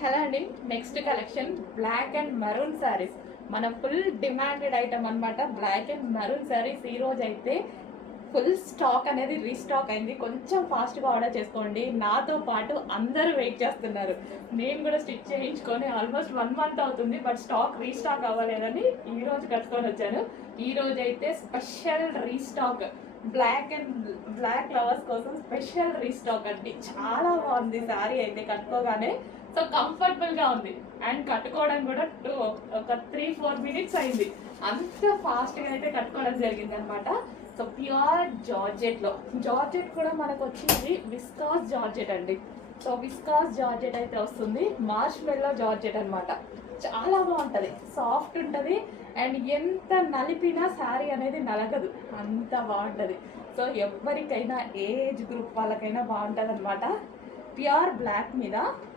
Hello అండి, next collection black and maroon saris. మన full demanded item అనమాట. బ్లాక్ అండ్ మరూన్ శారీస్ ఈ రోజు అయితే ఫుల్ స్టాక్ అనేది రీస్టాక్ అయింది. కొంచెం ఫాస్ట్గా ఆర్డర్ చేసుకోండి. నాతో పాటు అందరూ వెయిట్ చేస్తున్నారు. నేను కూడా స్టిచ్ చేయించుకొని ఆల్మోస్ట్ 1 month అవుతుంది, బట్ స్టాక్ రీస్టాక్ అవ్వలేదని ఈ రోజు కట్టుకొని వచ్చాను. ఈ రోజు అయితే స్పెషల్ రీస్టాక్ బ్లాక్ లవర్స్ కోసం స్పెషల్ రీస్టాక్ అండి. చాలా బాగుంది శారీ అయితే కట్టుకోగానే. సో కంఫర్టబుల్ గా ఉంది అండ్ కట్టుకోవడం కూడా ఒక 3-4 minutes అయింది. అంత ఫాస్ట్ గా అయితే కట్టుకోవడం జరిగింది అనమాట. సో ప్యూర్ జార్జెట్ కూడా మనకు వచ్చింది విస్కాస్ జార్జెట్ అండి. సో విస్కాస్ జార్జెట్ అయితే వస్తుంది. మార్ష్ మెల్లో జార్జెట్ అనమాట. చాలా బాగుంటుంది, సాఫ్ట్ ఉంటుంది అండ్ ఎంత నలిపినా శారీ అనేది నలగదు, అంత బాగుంటుంది. సో ఎవరికైనా ఏజ్ గ్రూప్ వాళ్ళకైనా బాగుంటుంది అనమాట. ప్యూర్ బ్లాక్ మీద